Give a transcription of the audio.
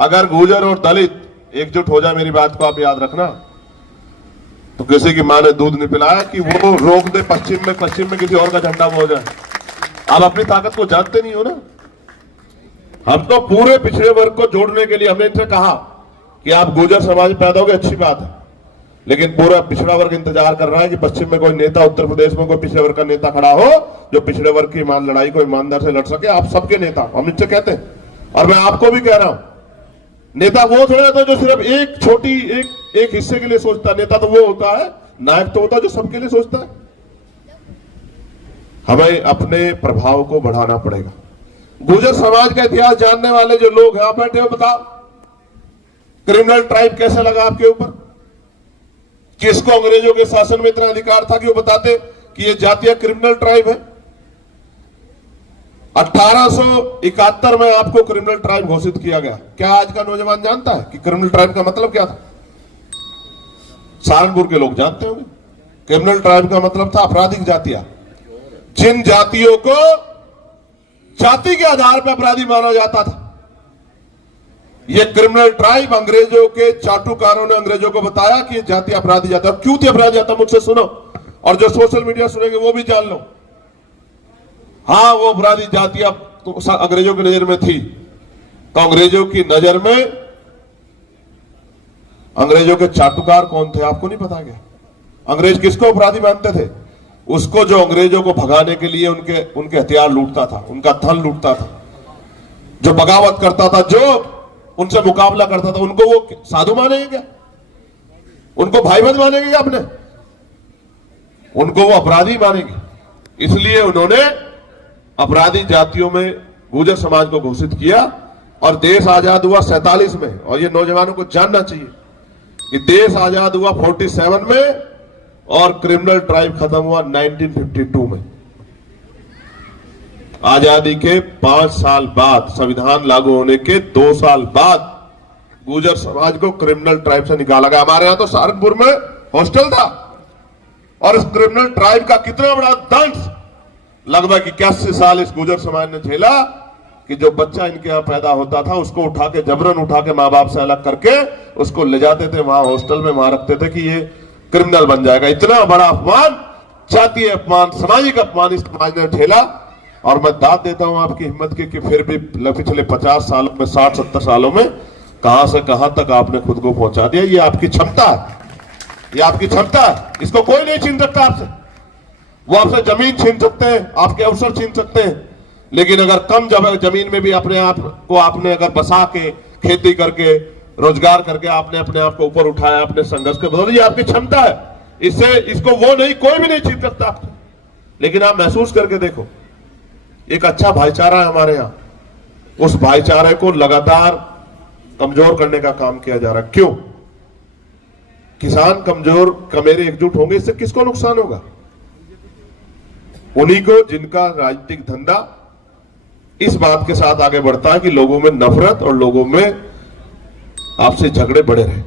अगर गुर्जर और दलित एकजुट हो जाए, मेरी बात को आप याद रखना, तो किसी की मां ने दूध नहीं पिलाया कि वो रोक दे पश्चिम में किसी और का झंडा हो जाए। आप अपनी ताकत को जानते नहीं हो ना। हम तो पूरे पिछड़े वर्ग को जोड़ने के लिए हमने इनसे कहा कि आप गुर्जर समाज पैदा हो गए, अच्छी बात है, लेकिन पूरा पिछड़ा वर्ग इंतजार कर रहा है कि पश्चिम में कोई नेता, उत्तर प्रदेश में कोई पिछड़े वर्ग का नेता खड़ा हो जो पिछड़े वर्ग की लड़ाई को ईमानदार से लड़ सके। आप सबके नेता, हम इनसे कहते हैं, और मैं आपको भी कह रहा हूं, नेता वो थोड़ा होता है जो सिर्फ एक हिस्से के लिए सोचता है। नेता तो वो होता है, नायक तो होता है जो सबके लिए सोचता है। हमें अपने प्रभाव को बढ़ाना पड़ेगा। गुर्जर समाज का इतिहास जानने वाले जो लोग यहां बैठे हो, बताओ क्रिमिनल ट्राइब कैसे लगा आपके ऊपर? किसको अंग्रेजों के शासन में इतना अधिकार था कि वो बताते कि ये जातीय क्रिमिनल ट्राइब है? 1871 में आपको क्रिमिनल ट्राइब घोषित किया गया। क्या आज का नौजवान जानता है कि क्रिमिनल ट्राइब का मतलब क्या था? सहारनपुर के लोग जानते होंगे। क्रिमिनल ट्राइब का मतलब था आपराधिक जातियां, जिन जातियों को जाति के आधार पर अपराधी माना जाता था। यह क्रिमिनल ट्राइब अंग्रेजों के चाटुकारों ने अंग्रेजों को बताया कि ये जाति अपराधी जाता है। क्यों थी अपराधी जाता? मुझसे सुनो, और जो सोशल मीडिया सुनेंगे वो भी जान लो। हाँ, वो अपराधी जाति अब अंग्रेजों की नजर में थी, तो अंग्रेजों की नजर में अंग्रेजों के चाटुकार कौन थे आपको नहीं पता क्या? अंग्रेज किसको अपराधी मानते थे? उसको जो अंग्रेजों को भगाने के लिए उनके हथियार लूटता था, उनका धन लूटता था, जो बगावत करता था, जो उनसे मुकाबला करता था, उनको वो साधु मानेंगे क्या? उनको भाईबंद मानेंगे क्या अपने? उनको वो अपराधी मानेंगे। इसलिए उन्होंने अपराधी जातियों में गुर्जर समाज को घोषित किया। और देश आजाद हुआ 47 में, और ये नौजवानों को जानना चाहिए कि देश आजाद हुआ 47 में और क्रिमिनल ट्राइब खत्म हुआ 1952 में। आजादी के 5 साल बाद, संविधान लागू होने के 2 साल बाद गुर्जर समाज को क्रिमिनल ट्राइब से निकाला गया। हमारे यहां तो सहारनपुर में हॉस्टल था, और इस क्रिमिनल ट्राइब का कितना बड़ा दंश लगभग 81 साल इस गुर्जर समाज ने झेला कि जो बच्चा इनके यहां पैदा होता था उसको उठा के, जबरन उठा के मां बाप से अलग करके उसको ले जाते थे वहां हॉस्टल में, वहां रखते थे कि ये क्रिमिनल बन जाएगा। इतना बड़ा अपमान, जातीय अपमान, सामाजिक अपमान इस समाज ने झेला। और मैं दाद देता हूं आपकी हिम्मत की कि फिर भी पिछले 50 सालों में, 60-70 सालों में कहां से कहां तक आपने खुद को पहुंचा दिया। ये आपकी क्षमता है, ये आपकी क्षमता है। इसको कोई नहीं छीन सकता आपसे। वो आपसे जमीन छीन सकते हैं, आपके अवसर छीन सकते हैं, लेकिन अगर कम जमीन में भी अपने आप को आपने अगर बसा के, खेती करके, रोजगार करके आपने अपने आप को ऊपर उठाया, अपने संघर्ष के बदौलत, ये आपकी क्षमता है। इसको वो नहीं, कोई भी नहीं छीन सकता आपसे। लेकिन आप महसूस करके देखो, एक अच्छा भाईचारा है हमारे यहां, उस भाईचारे को लगातार कमजोर करने का काम किया जा रहा है। क्यों? किसान कमजोर, कमेरे एकजुट होंगे, इससे किसको नुकसान होगा? उन्हीं को जिनका राजनीतिक धंधा इस बात के साथ आगे बढ़ता है कि लोगों में नफरत और लोगों में आपसे झगड़े बढ़े रहे।